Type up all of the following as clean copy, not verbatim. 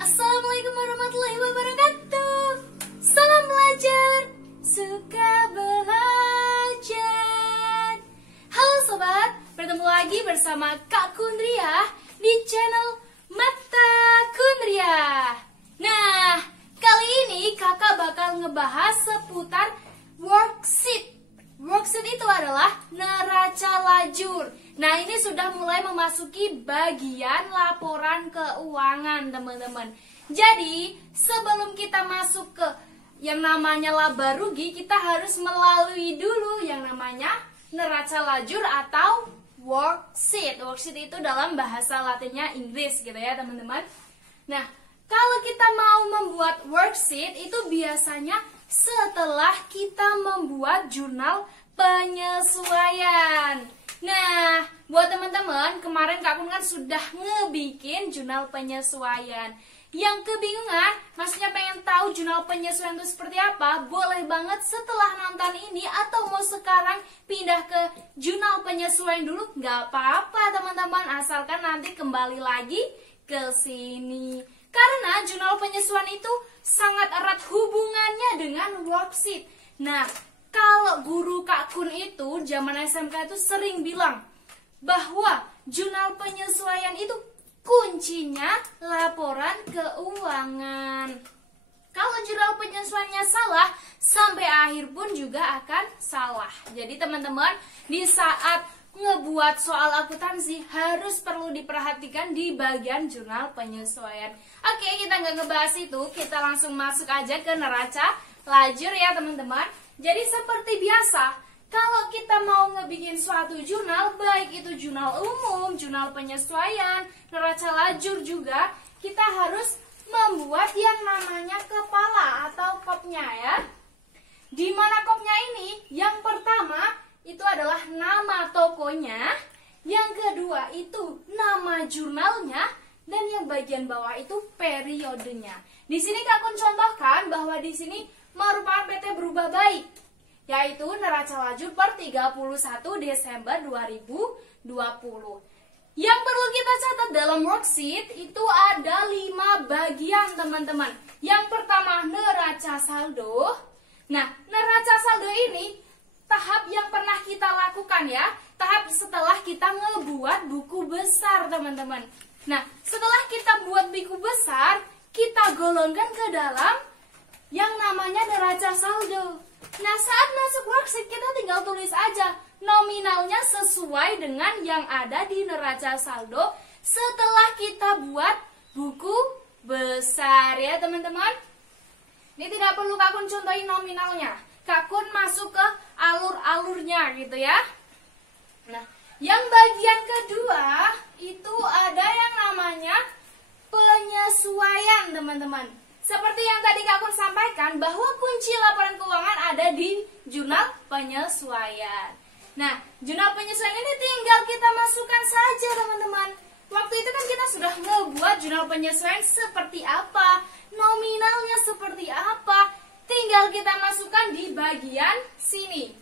Assalamualaikum warahmatullahi wabarakatuh. Salam belajar, suka belajar. Halo sobat, bertemu lagi bersama Kak Kundria di channel Mata Kundria. Nah, kali ini kakak bakal ngebahas seputar worksheet. Worksheet itu adalah neraca lajur. Nah, ini sudah mulai memasuki bagian laporan keuangan, teman-teman. Jadi, sebelum kita masuk ke yang namanya laba rugi, kita harus melalui dulu yang namanya neraca lajur atau worksheet. Worksheet itu dalam bahasa Latinnya Inggris gitu ya, teman-teman. Nah, kalau kita mau membuat worksheet itu biasanya setelah kita membuat jurnal penyesuaian. Nah, buat teman-teman, kemarin Kak Kun kan sudah ngebikin jurnal penyesuaian. Yang kebingungan, maksudnya pengen tahu jurnal penyesuaian itu seperti apa, boleh banget setelah nonton ini atau mau sekarang pindah ke jurnal penyesuaian dulu, nggak apa-apa teman-teman, asalkan nanti kembali lagi ke sini. Karena jurnal penyesuaian itu sangat erat hubungannya dengan worksheet. Nah, kalau guru Kak Kun itu zaman SMK itu sering bilang bahwa jurnal penyesuaian itu kuncinya laporan keuangan. Kalau jurnal penyesuaiannya salah, sampai akhir pun juga akan salah. Jadi teman-teman, di saat ngebuat soal akuntansi harus perlu diperhatikan di bagian jurnal penyesuaian. Oke, kita nggak ngebahas itu, kita langsung masuk aja ke neraca lajur ya teman-teman. Jadi seperti biasa, kalau kita mau ngebikin suatu jurnal, baik itu jurnal umum, jurnal penyesuaian, neraca lajur juga, kita harus membuat yang namanya kepala atau kopnya ya. Di mana kopnya ini? Yang pertama itu adalah nama tokonya, yang kedua itu nama jurnalnya, dan yang bagian bawah itu periodenya. Di sini Kak Kun contohkan bahwa di sini merupakan PT Berubah Baik, yaitu neraca lajur per 31 Desember 2020. Yang perlu kita catat dalam worksheet itu ada 5 bagian teman-teman. Yang pertama neraca saldo. Nah, neraca saldo ini tahap yang pernah kita lakukan ya, tahap setelah kita ngebuat buku besar teman-teman. Nah, setelah kita buat buku besar, kita golongkan ke dalam yang namanya neraca saldo. Nah, saat masuk worksheet kita tinggal tulis aja nominalnya sesuai dengan yang ada di neraca saldo setelah kita buat buku besar ya teman-teman. Ini tidak perlu Kak Kun contohin nominalnya, Kak Kun masuk ke alur-alurnya gitu ya. Nah, yang bagian kedua itu ada yang namanya penyesuaian teman-teman. Seperti yang tadi Kak Kun sampaikan bahwa kunci laporan keuangan ada di jurnal penyesuaian. Nah, jurnal penyesuaian ini tinggal kita masukkan saja teman-teman. Waktu itu kan kita sudah ngebuat jurnal penyesuaian seperti apa, nominalnya seperti apa, tinggal kita masukkan di bagian sini.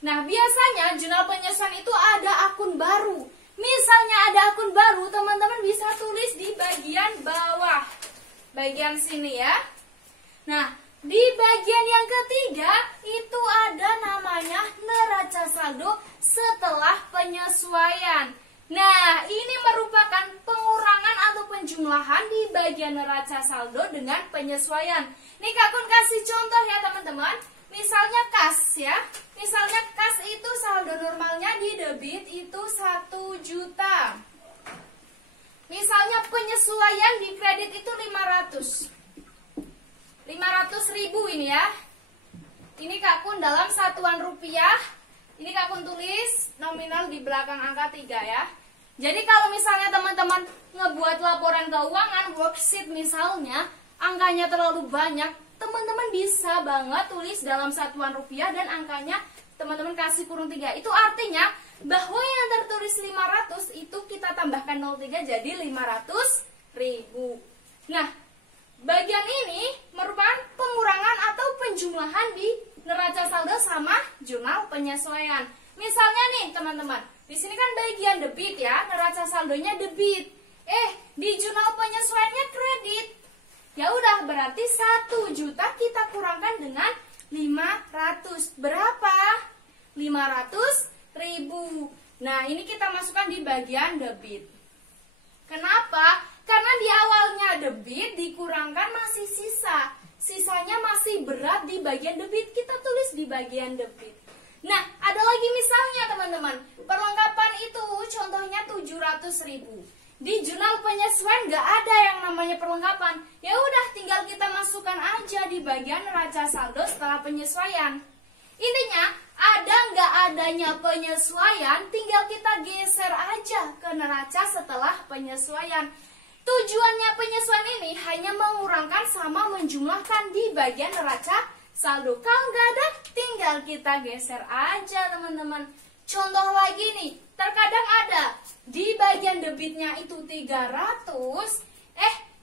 Nah, biasanya jurnal penyesuaian itu ada akun baru. Misalnya ada akun baru, teman-teman bisa tulis di bagian bawah. Bagian sini ya. Nah, di bagian yang ketiga itu ada namanya neraca saldo setelah penyesuaian. Nah, ini merupakan pengurangan atau penjumlahan di bagian neraca saldo dengan penyesuaian. Nih Kak Kun kasih contoh ya teman-teman. Misalnya kas ya. Misalnya kas itu saldo normalnya di debit itu 1 juta. Misalnya penyesuaian di kredit itu 500 ribu ini ya. Ini Kak Kun dalam satuan rupiah. Ini Kak Kun tulis nominal di belakang angka 3 ya. Jadi kalau misalnya teman-teman ngebuat laporan keuangan worksheet misalnya, angkanya terlalu banyak, teman-teman bisa banget tulis dalam satuan rupiah dan angkanya teman-teman kasih kurung 3. Itu artinya bahwa yang tertulis 500 itu kita tambahkan 03 jadi 500.000. Nah, bagian ini merupakan pengurangan atau penjumlahan di neraca saldo sama jurnal penyesuaian. Misalnya nih teman-teman, di sini kan bagian debit ya, neraca saldonya debit. Di jurnal penyesuaiannya kredit. berarti 1 juta kita kurangkan dengan 500. Berapa? 500.000. Nah, ini kita masukkan di bagian debit. Kenapa? Karena di awalnya debit dikurangkan masih sisa. Sisanya masih berat di bagian debit. Kita tulis di bagian debit. Nah, ada lagi misalnya teman-teman. Perlengkapan itu contohnya 700.000. Di jurnal penyesuaian nggak ada yang namanya perlengkapan. Ya udah, tinggal kita masukkan aja di bagian neraca saldo setelah penyesuaian. Intinya, ada nggak adanya penyesuaian, tinggal kita geser aja ke neraca setelah penyesuaian. Tujuannya penyesuaian ini hanya mengurangkan sama menjumlahkan di bagian neraca saldo. Kalau nggak ada, tinggal kita geser aja teman-teman. Contoh lagi nih, terkadang ada di bagian debitnya itu 300,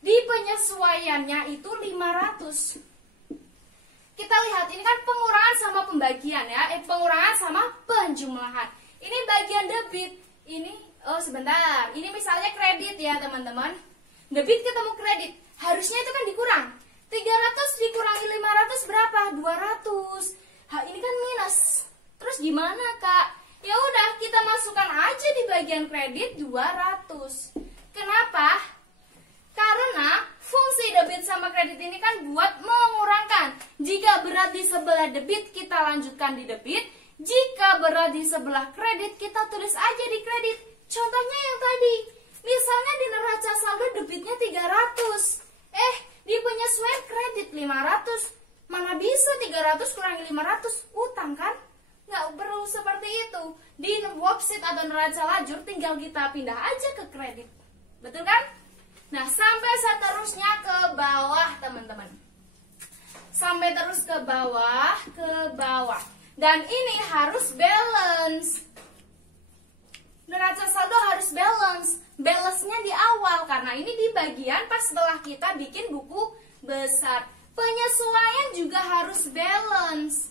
di penyesuaiannya itu 500. Kita lihat, ini kan pengurangan sama pembagian ya, pengurangan sama penjumlahan. Ini bagian debit, ini, sebentar, ini misalnya kredit ya teman-teman. Debit ketemu kredit, harusnya itu kan dikurang. 300 dikurangi 500 berapa? 200. Ini kan minus. Terus gimana kak? Ya udah, kita masukkan aja di bagian kredit 200. Kenapa? Karena fungsi debit sama kredit ini kan buat mengurangkan. Jika berat di sebelah debit, kita lanjutkan di debit. Jika berat di sebelah kredit, kita tulis aja di kredit. Contohnya yang tadi. Misalnya di neraca saldo debitnya 300. Di penyesuaian kredit 500. Mana bisa 300 kurangi 500? Utang kan? Nggak perlu seperti itu. Di worksheet atau neraca lajur tinggal kita pindah aja ke kredit. Betul kan? Nah, sampai seterusnya ke bawah teman-teman. Sampai terus ke bawah, Dan ini harus balance. Neraca saldo harus balance. Balance-nya di awal, karena ini di bagian pas setelah kita bikin buku besar. Penyesuaian juga harus balance.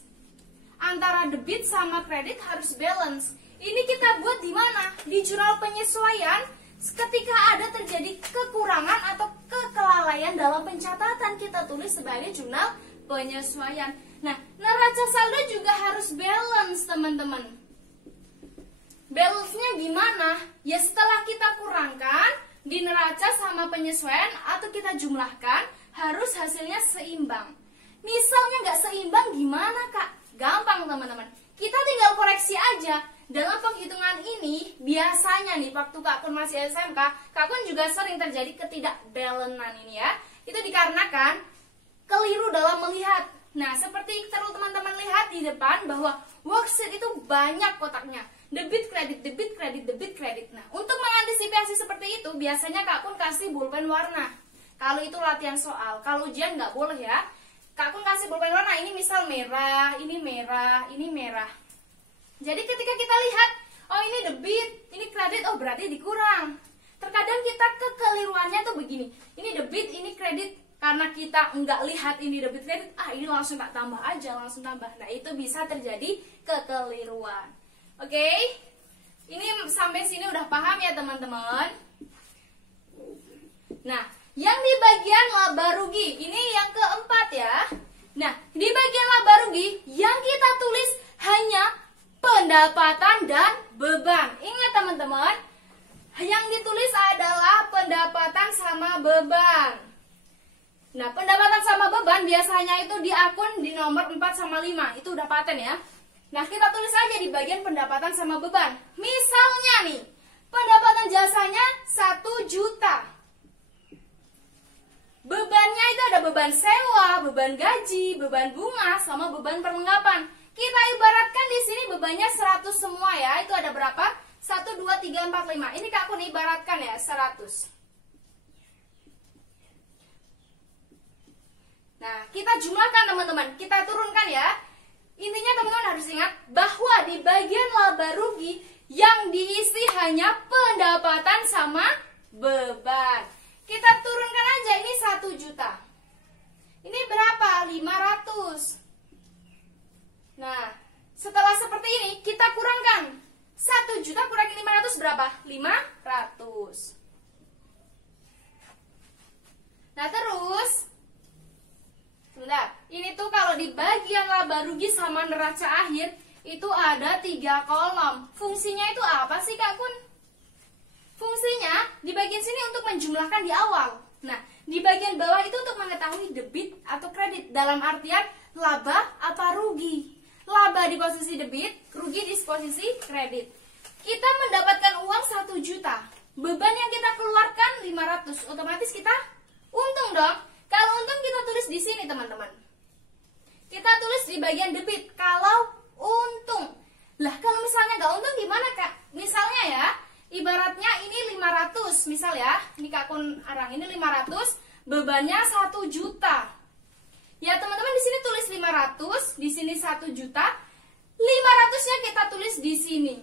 Antara debit sama kredit harus balance. Ini kita buat di mana? Di jurnal penyesuaian. Ketika ada terjadi kekurangan atau kelalaian dalam pencatatan, kita tulis sebagai jurnal penyesuaian. Nah, neraca saldo juga harus balance, teman-teman. Balance-nya gimana? Ya setelah kita kurangkan di neraca sama penyesuaian atau kita jumlahkan, harus hasilnya seimbang. Misalnya nggak seimbang gimana kak? Gampang teman-teman, kita tinggal koreksi aja. Dalam penghitungan ini, biasanya nih waktu Kak Kun masih SMK, Kak Kun juga sering terjadi ketidakbalancean ini ya. Itu dikarenakan keliru dalam melihat. Nah, seperti perlu teman-teman lihat di depan bahwa worksheet itu banyak kotaknya. Debit, kredit, debit, kredit, debit, kredit. Nah, untuk mengantisipasi seperti itu, biasanya Kak Kun kasih pulpen warna. Kalau itu latihan soal, kalau ujian nggak boleh ya. Kak Kun kasih pulpen warna, ini misal merah, ini merah, ini merah. Jadi ketika kita lihat, oh ini debit, ini kredit, oh berarti dikurang. Terkadang kita kekeliruannya tuh begini, ini debit, ini kredit. Karena kita nggak lihat ini debit kredit, ini langsung tak tambah aja, langsung tambah. Nah itu bisa terjadi kekeliruan. Oke, ini sampai sini udah paham ya teman-teman? Nah, yang di bagian laba rugi, ini yang keempat ya. Nah, di bagian laba rugi, yang kita tulis hanya pendapatan dan beban. Ingat teman-teman, yang ditulis adalah pendapatan sama beban. Nah, pendapatan sama beban biasanya itu di akun di nomor 4 sama 5. Itu udah paten ya. Nah, kita tulis aja di bagian pendapatan sama beban. Misalnya nih, pendapatan jasanya 1 juta. Bebannya itu ada beban sewa, beban gaji, beban bunga, sama beban perlengkapan. Kita ibaratkan di sini bebannya 100 semua ya. Itu ada berapa? 1, 2, 3, 4, 5. Ini Kak Kun ibaratkan ya, 100. Nah, kita jumlahkan teman-teman. Kita turunkan ya. Intinya teman-teman harus ingat bahwa di bagian laba rugi yang diisi hanya pendapatan sama beban. Kita turunkan aja, ini 1 juta. Ini berapa? 500. Nah, setelah seperti ini, kita kurangkan. 1 juta kurangi 500 berapa? 500. Nah, terus di bagian laba rugi sama neraca akhir itu ada 3 kolom. Fungsinya itu apa sih Kak Kun? Fungsinya di bagian sini untuk menjumlahkan di awal. Nah, di bagian bawah itu untuk mengetahui debit atau kredit dalam artian laba apa rugi. Laba di posisi debit, rugi di posisi kredit. Kita mendapatkan uang 1 juta. Beban yang kita keluarkan 500. Otomatis kita untung dong. Kalau untung kita tulis di sini, teman-teman. Kita tulis di bagian debit kalau untung. Lah, kalau misalnya nggak untung gimana, Kak? Misalnya ya, ibaratnya ini 500, misal ya. Ini Kak Kun arang ini 500, bebannya 1 juta. Ya, teman-teman di sini tulis 500, di sini 1 juta. 500-nya kita tulis di sini.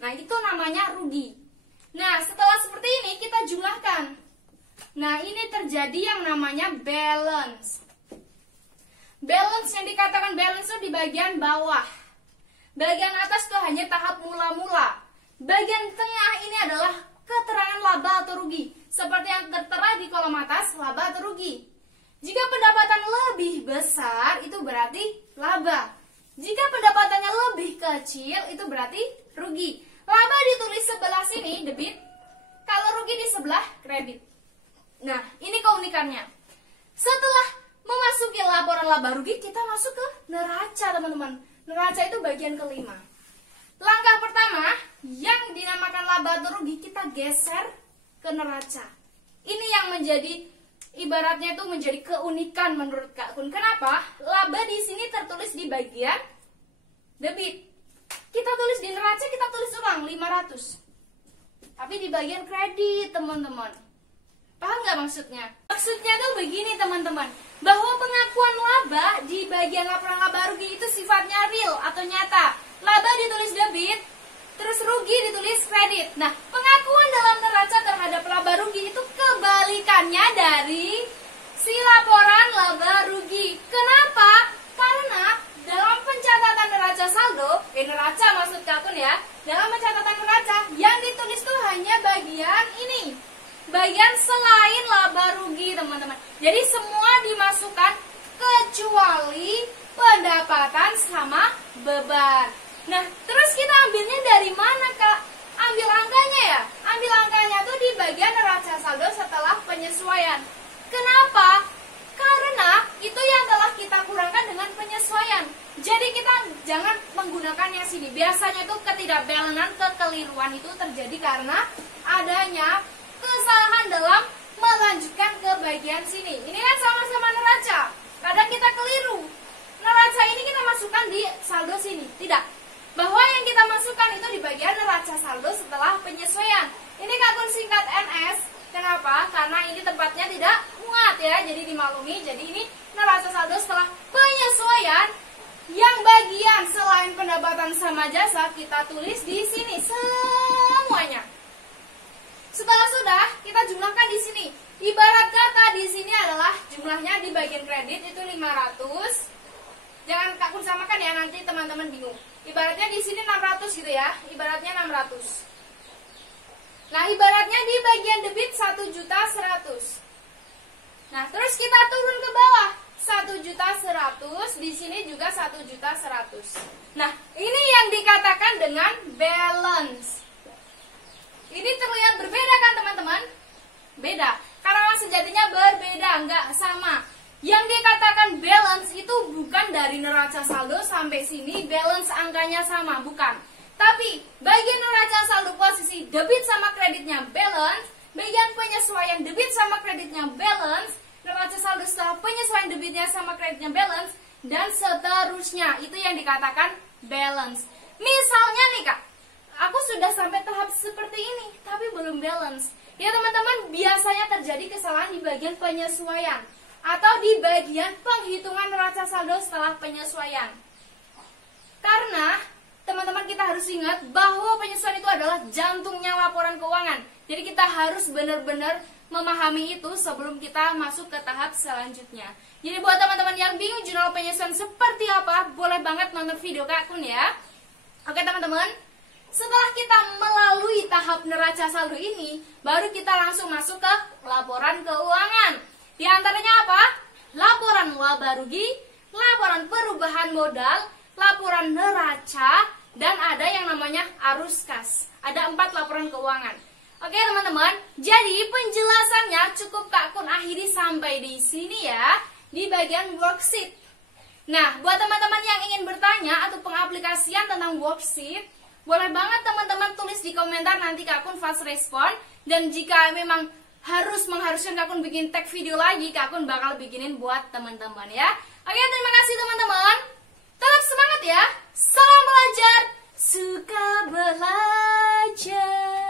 Nah, itu namanya rugi. Nah, setelah seperti ini kita jumlahkan. Nah, ini terjadi yang namanya balance. Balance yang dikatakan balance itu di bagian bawah. Bagian atas itu hanya tahap mula-mula. Bagian tengah ini adalah keterangan laba atau rugi. Seperti yang tertera di kolom atas, laba atau rugi. Jika pendapatan lebih besar, itu berarti laba. Jika pendapatannya lebih kecil, itu berarti rugi. Laba ditulis sebelah sini, debit. Kalau rugi di sebelah, kredit. Nah, ini keunikannya. Setelah memasuki laporan laba rugi, kita masuk ke neraca, teman-teman. Neraca itu bagian kelima. Langkah pertama, yang dinamakan laba atau rugi, kita geser ke neraca. Ini yang menjadi, ibaratnya itu menjadi keunikan menurut Kak Kun. Kenapa? Laba di sini tertulis di bagian debit. Kita tulis di neraca, kita tulis ulang 500. Tapi di bagian kredit, teman-teman. Paham nggak maksudnya? Maksudnya tuh begini, teman-teman. Bahwa pengakuan laba di bagian laporan laba rugi itu sifatnya real atau nyata. Laba ditulis debit, terus rugi ditulis kredit. Nah, pengakuan dalam neraca terhadap laba rugi itu kebalikannya dari si laporan laba rugi. Kenapa? Karena dalam pencatatan neraca saldo, neraca maksud Kak Kun ya, dalam pencatatan neraca yang ditulis tuh hanya bagian ini, bagian selain laba rugi, teman-teman. Jadi semua dimasukkan kecuali pendapatan sama beban. Nah, terus kita ambilnya dari mana, Kak? Ambil angkanya ya. Ambil angkanya tuh di bagian neraca saldo setelah penyesuaian. Kenapa? Karena itu yang telah kita kurangkan dengan penyesuaian. Jadi kita jangan menggunakan yang sini. Biasanya tuh ketidakbalansan, kekeliruan itu terjadi karena adanya kesalahan dalam melanjutkan ke bagian sini. Ini kan sama-sama neraca. Kadang kita keliru. Neraca ini kita masukkan di saldo sini. Tidak. Bahwa yang kita masukkan itu di bagian neraca saldo setelah penyesuaian. Ini Kak Kun singkat NS. Kenapa? Karena ini tempatnya tidak muat ya. Jadi dimaklumi. Jadi ini neraca saldo setelah penyesuaian. Yang bagian selain pendapatan sama jasa kita tulis di sini semuanya. Setelah sudah, kita jumlahkan di sini. Ibarat kata di sini adalah jumlahnya di bagian kredit itu 500. Jangan Kak Kun samakan ya, nanti teman-teman bingung. Ibaratnya di sini 600 gitu ya. Ibaratnya 600. Nah, ibaratnya di bagian debit 1.100.000. Nah, terus kita turun ke bawah. 1.100.000, di sini juga 1.100.000. Nah, ini yang dikatakan dengan balance. Ini terlihat berbeda kan teman-teman? Beda. Karena sejatinya berbeda, nggak sama. Yang dikatakan balance itu bukan dari neraca saldo sampai sini balance angkanya sama, bukan. Tapi bagian neraca saldo posisi debit sama kreditnya balance, bagian penyesuaian debit sama kreditnya balance, neraca saldo setelah penyesuaian debitnya sama kreditnya balance, dan seterusnya. Itu yang dikatakan balance. Misalnya nih Kak, aku sudah sampai tahap seperti ini, tapi belum balance. Ya teman-teman, biasanya terjadi kesalahan di bagian penyesuaian atau di bagian penghitungan neraca saldo setelah penyesuaian. Karena teman-teman kita harus ingat bahwa penyesuaian itu adalah jantungnya laporan keuangan. Jadi kita harus benar-benar memahami itu sebelum kita masuk ke tahap selanjutnya. Jadi buat teman-teman yang bingung jurnal penyesuaian seperti apa, boleh banget nonton video Kak Kun ya. Oke teman-teman, setelah kita melalui tahap neraca saldo ini, baru kita langsung masuk ke laporan keuangan. Di antaranya apa? Laporan laba rugi, laporan perubahan modal, laporan neraca, dan ada yang namanya arus kas. Ada 4 laporan keuangan. Oke teman-teman, jadi penjelasannya cukup Kak Kun akhiri sampai di sini ya, di bagian worksheet. Nah, buat teman-teman yang ingin bertanya atau pengaplikasian tentang worksheet, boleh banget teman-teman tulis di komentar, nanti Kak Kun fast respon. Dan jika memang mengharuskan Kak Kun bikin tag video lagi, Kak Kun bakal bikinin buat teman-teman ya. Oke, terima kasih teman-teman. Tetap semangat ya. Salam belajar, suka belajar.